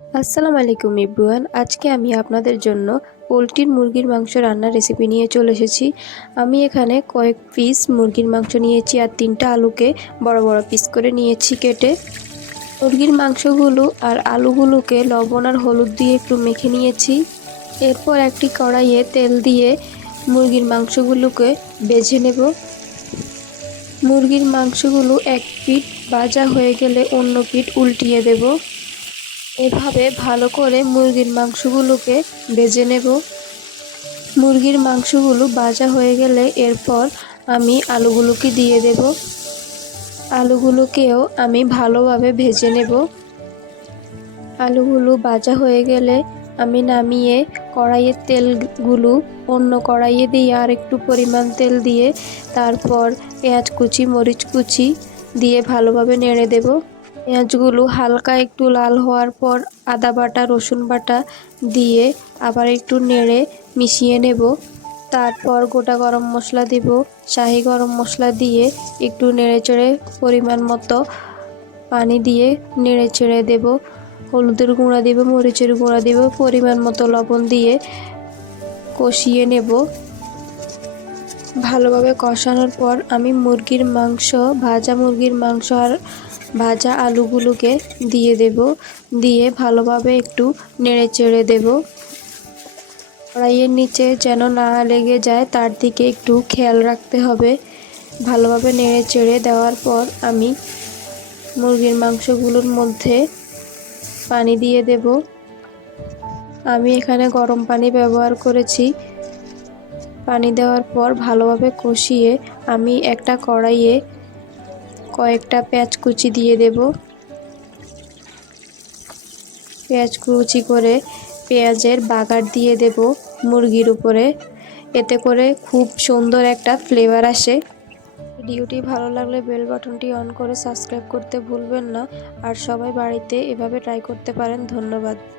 আসসালামু আলাইকুম ইব্রুয়ান। আজকে আমি আপনাদের জন্য পোলট্রির মুরগির মাংস রান্নার রেসিপি নিয়ে চলে এসেছি। আমি এখানে কয়েক পিস মুরগির মাংস নিয়েছি আর তিনটা আলুকে বড় বড় পিস করে নিয়েছি কেটে। মুরগির মাংসগুলো আর আলুগুলোকে লবণ আর হলুদ দিয়ে একটু মেখে নিয়েছি। এরপর একটি কড়াইয়ে তেল দিয়ে মুরগির মাংসগুলোকে বেজে নেব। মুরগির মাংসগুলো এক পিঠ ভাজা হয়ে গেলে অন্য পিঠ উল্টিয়ে দেবো। এভাবে ভালো করে মুরগির মাংসগুলোকে ভেজে নেব। মুরগির মাংসগুলো ভাজা হয়ে গেলে এরপর আমি আলুগুলোকে দিয়ে দেব। আলুগুলোকেও আমি ভালোভাবে ভেজে নেব। আলুগুলো ভাজা হয়ে গেলে আমি নামিয়ে কড়াইয়ের তেলগুলো অন্য কড়াইয়ে দিয়ে আর একটু পরিমাণ তেল দিয়ে তারপর পেঁয়াজ কুচি, মরিচ কুচি দিয়ে ভালোভাবে নেড়ে দেবো। পেঁয়াজগুলো হালকা একটু লাল হওয়ার পর আদা বাটা, রসুন বাটা দিয়ে আবার একটু নেড়ে মিশিয়ে নেব। তারপর গোটা গরম মশলা দিব। শাহি গরম মশলা দিয়ে একটু নেড়ে চেড়ে পরিমাণ মতো পানি দিয়ে নেড়ে চেড়ে দেব। হলুদের গুঁড়া দিব, মরিচের গুঁড়া দিব, পরিমাণ মতো লবণ দিয়ে কষিয়ে নেব। ভালোভাবে কষানোর পর আমি মুরগির মাংস, ভাজা মুরগির মাংস আর ভাজা আলুগুলোকে দিয়ে দেব, দিয়ে ভালোভাবে একটু নেড়ে চেড়ে দেব। কড়াইয়ের নিচে যেন না লেগে যায়, তার দিকে একটু খেয়াল রাখতে হবে। ভালোভাবে নেড়ে চেড়ে দেওয়ার পর আমি মুরগির মাংসগুলোর মধ্যে পানি দিয়ে দেব। আমি এখানে গরম পানি ব্যবহার করেছি। পানি দেওয়ার পর ভালোভাবে কষিয়ে আমি একটা কড়াইয়ে কয়েকটা পেঁয়াজ কুচি দিয়ে দেব। পেঁয়াজ কুচি করে পেঁয়াজের বাগার দিয়ে দেব মুরগির উপরে। এতে করে খুব সুন্দর একটা ফ্লেভার আসে। ভিডিওটি ভালো লাগলে বেল বাটনটি অন করে সাবস্ক্রাইব করতে ভুলবেন না। আর সবাই বাড়িতে এভাবে ট্রাই করতে পারেন। ধন্যবাদ।